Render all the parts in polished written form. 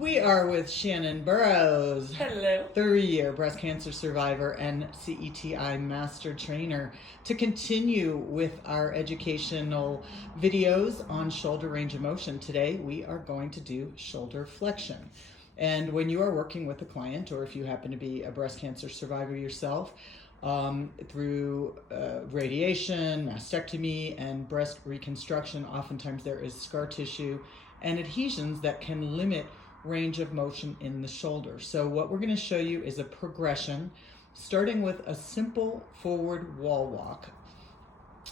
We are with Shannon Burrows. Hello. 30-year breast cancer survivor and CETI master trainer, to continue with our educational videos on shoulder range of motion. Today we are going to do shoulder flexion. And when you are working with a client, or if you happen to be a breast cancer survivor yourself, through radiation, mastectomy, and breast reconstruction, oftentimes there is scar tissue and adhesions that can limit range of motion in the shoulder. So what we're going to show you is a progression, starting with a simple forward wall walk.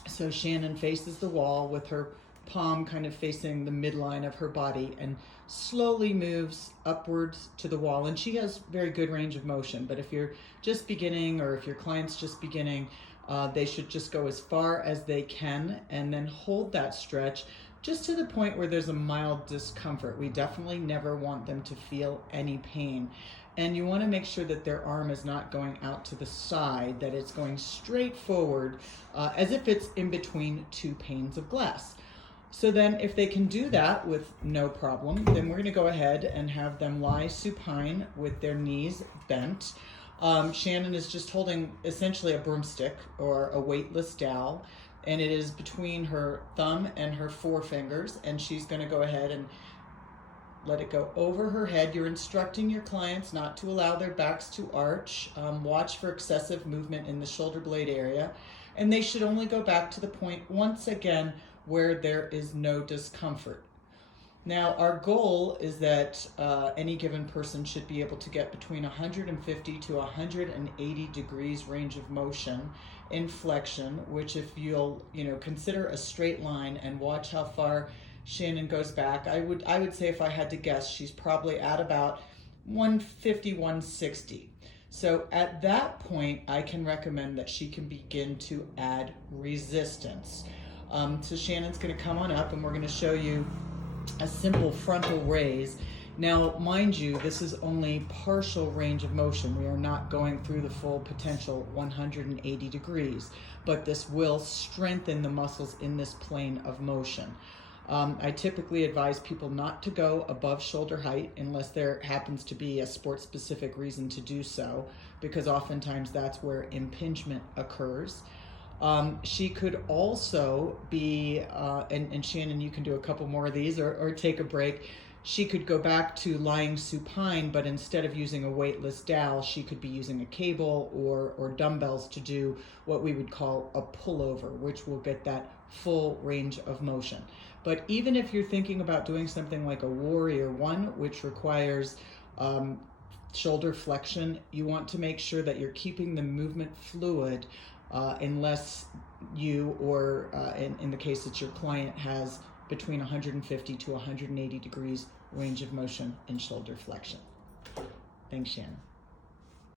So Shannon faces the wall with her palm kind of facing the midline of her body and slowly moves upwards to the wall. And she has very good range of motion, but if you're just beginning, or if your client's just beginning, they should just go as far as they can and then hold that stretch just to the point where there's a mild discomfort. We definitely never want them to feel any pain. And you want to make sure that their arm is not going out to the side, that it's going straight forward, as if it's in between two panes of glass. So then if they can do that with no problem, then we're going to go ahead and have them lie supine with their knees bent. Shannon is just holding essentially a broomstick or a weightless dowel, and it is between her thumb and her forefingers, and she's going to go ahead and let it go over her head. You're instructing your clients not to allow their backs to arch. Watch for excessive movement in the shoulder blade area, and they should only go back to the point once again where there is no discomfort. Now, our goal is that any given person should be able to get between 150 to 180 degrees range of motion in flexion, which if you'll consider a straight line and watch how far Shannon goes back, I would say, if I had to guess, she's probably at about 150, 160. So at that point, I can recommend that she can begin to add resistance. So Shannon's going to come on up, and we're going to show you a simple frontal raise. Now, mind you, this is only partial range of motion. We are not going through the full potential 180 degrees, but this will strengthen the muscles in this plane of motion. I typically advise people not to go above shoulder height unless there happens to be a sport-specific reason to do so, because oftentimes that's where impingement occurs. She could also be, and Shannon, you can do a couple more of these or take a break. She could go back to lying supine, but instead of using a weightless dowel, she could be using a cable or dumbbells to do what we would call a pullover, which will get that full range of motion. But even if you're thinking about doing something like a Warrior One, which requires shoulder flexion, you want to make sure that you're keeping the movement fluid, unless you, or in the case that your client has between 150 to 180 degrees range of motion in shoulder flexion. Thanks, Shannon.